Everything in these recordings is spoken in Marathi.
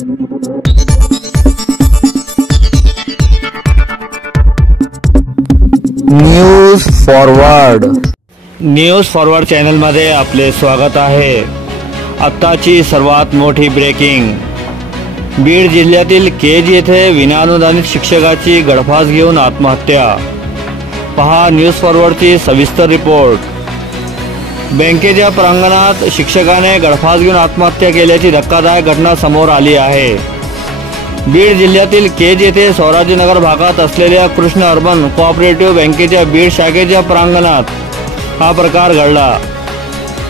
न्यूज फॉरवर्ड चॅनलमध्ये आपले स्वागत आहे। आत्ताची सर्वात मोठी ब्रेकिंग। बीड जिल्ह्यातील केज येथे विनाअनुदानित शिक्षकाची गळफास घेऊन आत्महत्या। पहा न्यूज फॉरवर्डची सविस्तर रिपोर्ट। बँकेच्या प्रांगणात शिक्षकाने गळफास घेऊन आत्महत्या केल्याची धक्कादायक घटना समोर आली आहे। बीड जिल्ह्यातील केज येथे स्वराज्यनगर भागात असलेल्या कृष्ण अर्बन कोऑपरेटिव्ह बँकेच्या बीड शाखेच्या प्रांगणात हा प्रकार घडला।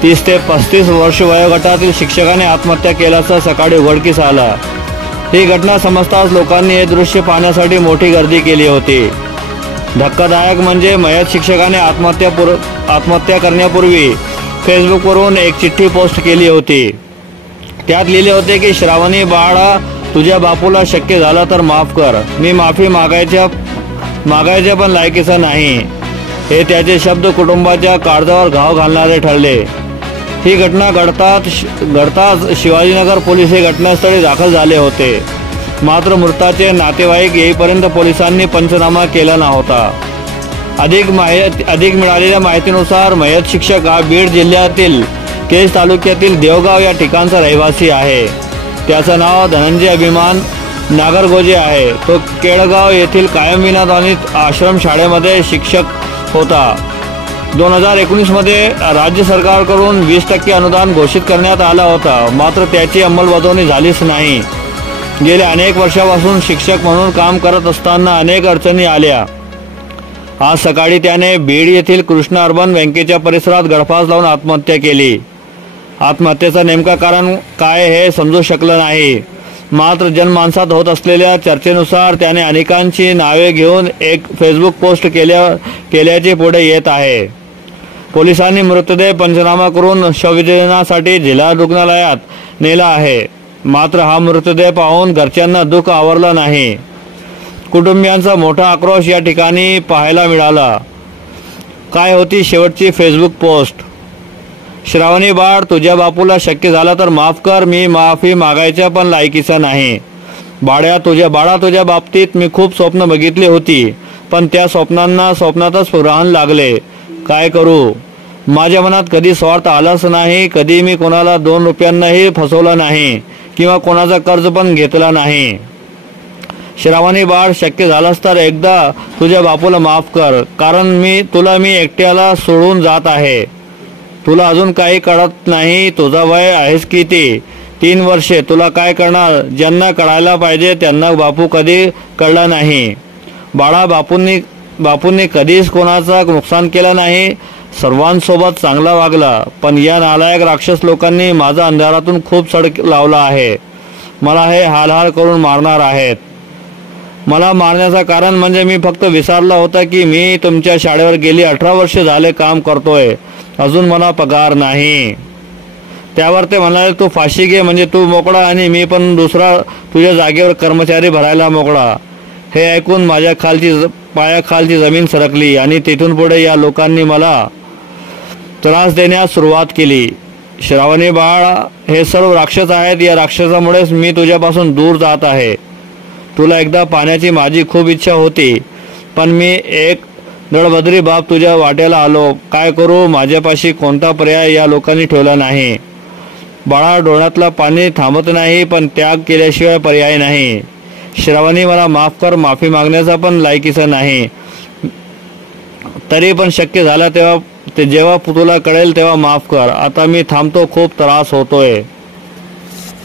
30 ते 35 वर्ष वयोगटातील शिक्षकाने आत्महत्या केल्याचं सकाळी उघडकीस आलं। ही घटना समजताच लोकांनी हे दृश्य पाहण्यासाठी मोठी गर्दी केली होती। धक्कादायक म्हणजे मयत शिक्षकाने आत्महत्या करण्यापूर्वी फेसबुकवरून एक चिठ्ठी पोस्ट केली होती। त्यात लिहिले होते की श्रावणी बाळा, तुझ्या बापूला शक्य झालं तर माफ कर, मी माफी मागायच्या पण लायकीचा नाही। हे त्याचे शब्द कुटुंबाच्या काळजावर घाव घालणारे ठरले। ही घटना घडताच शिवाजीनगर पोलीस हे घटनास्थळी दाखल झाले होते। मात्र मृताचे नातेवाईक येईपर्यंत पोलिसांनी पंचनामा केला नव्हता। अधिक मिळालेल्या माहितीनुसार मयत शिक्षक हा बीड जिल्ह्यातील केज तालुक्यातील देवगाव या ठिकाणचा रहिवासी आहे। त्याचं नाव धनंजय अभिमान नागरगोजे आहे। तो केळगाव येथील कायम विनाअनुदानित आश्रम शाळेमध्ये शिक्षक होता। 2019 मध्ये राज्य सरकारकडून 20% अनुदान घोषित करण्यात आला होता, मात्र त्याची अंमलबजावणी झालीच नाही। गेल्या अनेक वर्षापासून शिक्षक म्हणून काम करत असताना अनेक अडचणी आल्या। आज सकाळी त्याने बीड येथील कृष्ण अर्बन बँकेच्या परिसरात गळफास लावून आत्महत्या केली। आत्महत्येचं नेमकं कारण काय हे समजू शकलं नाही, मात्र जनमानसात होत असलेल्या चर्चेनुसार त्याने अनेकांची नावे घेऊन एक फेसबुक पोस्ट केल्याचे पुढे येत आहे। पोलिसांनी मृतदेह पंचनामा करून शवविच्छेदनासाठी जिल्हा रुग्णालयात नेला आहे। मात्र हा मृतदेह पाहून घरच्यांना दुःख आवरलं नाही। कुटुंबियांचा मोठा आक्रोश या ठिकाणी पाहायला मिळाला। काय होती शेवटची फेसबुक पोस्ट? श्रावणी बाळ, तुझ्या बापूला शक्य झालं तर माफ कर, मी माफी मागायच्या पण लायकीचा नाही। तुझ्या बाबतीत मी खूप स्वप्न बघितली होती, पण त्या स्वप्नातच ग्रहण लागले। काय करू? माझ्या मनात कधी स्वार्थ आलाच नाही। कधी मी कोणाला 2 रुपयांनाही फसवलं नाही किंवा कोणाचा कर्ज पण घेतला नाही। श्रावणी बाळ, शक्य झालंच तर एकदा तुझ्या बापूला माफ कर, कारण तुला मी एकट्याला सोडून जात आहे। तुला अजून काही कळत नाही। तुझा वय आहेस किती? 3 वर्षे। तुला काय करणार? ज्यांना कळायला पाहिजे त्यांना बापू कधी कळला नाही। बाळा, बापूंनी कधीच कोणाचा नुकसान केलं नाही, सर्वांसोबत चांगला वागला, पण या नालायक राक्षस लोकांनी माझा अंधारातून खूप सड लावला आहे। मला हे हाल करून मारणार आहेत। मला मारण्याचं कारण म्हणजे मी फक्त विसरला होता की मी तुमच्या शाळेवर गेली 18 वर्ष झाले काम करतोय, अजून मला पगार नाही। त्यावर ते म्हणाले, तू फाशी घे म्हणजे तू मोकळा आणि मी पण दुसरा तुझ्या जागेवर कर्मचारी भरायला मोकळा। हे ऐकून माझ्या पायाखालची जमीन सरकली आणि तिथून पुढे या लोकांनी मला त्रास देण्यास सुरुवात केली। श्रावणी बाळ, हे सर्व राक्षस आहेत। या राक्षसामुळेच मी तुझ्यापासून दूर जात आहे। तुला एकदा पाहण्याची माझी खूप इच्छा होती, पण मी एक दळभद्री बाप तुझ्या वाट्याला आलो। काय करू? माझ्यापाशी कोणता पर्याय या लोकांनी ठेवला नाही। बाळा, डोळ्यातला पाणी थांबत नाही, पण त्याग केल्याशिवाय पर्याय नाही। श्रावणी, मला माफ कर, माफी मागण्याचा पण लायकीचा नाही। तरी पण शक्य झाला जेव्हा तुला कळेल तेव्हा माफ कर। आता मी थांबतो, खूप त्रास होतोय।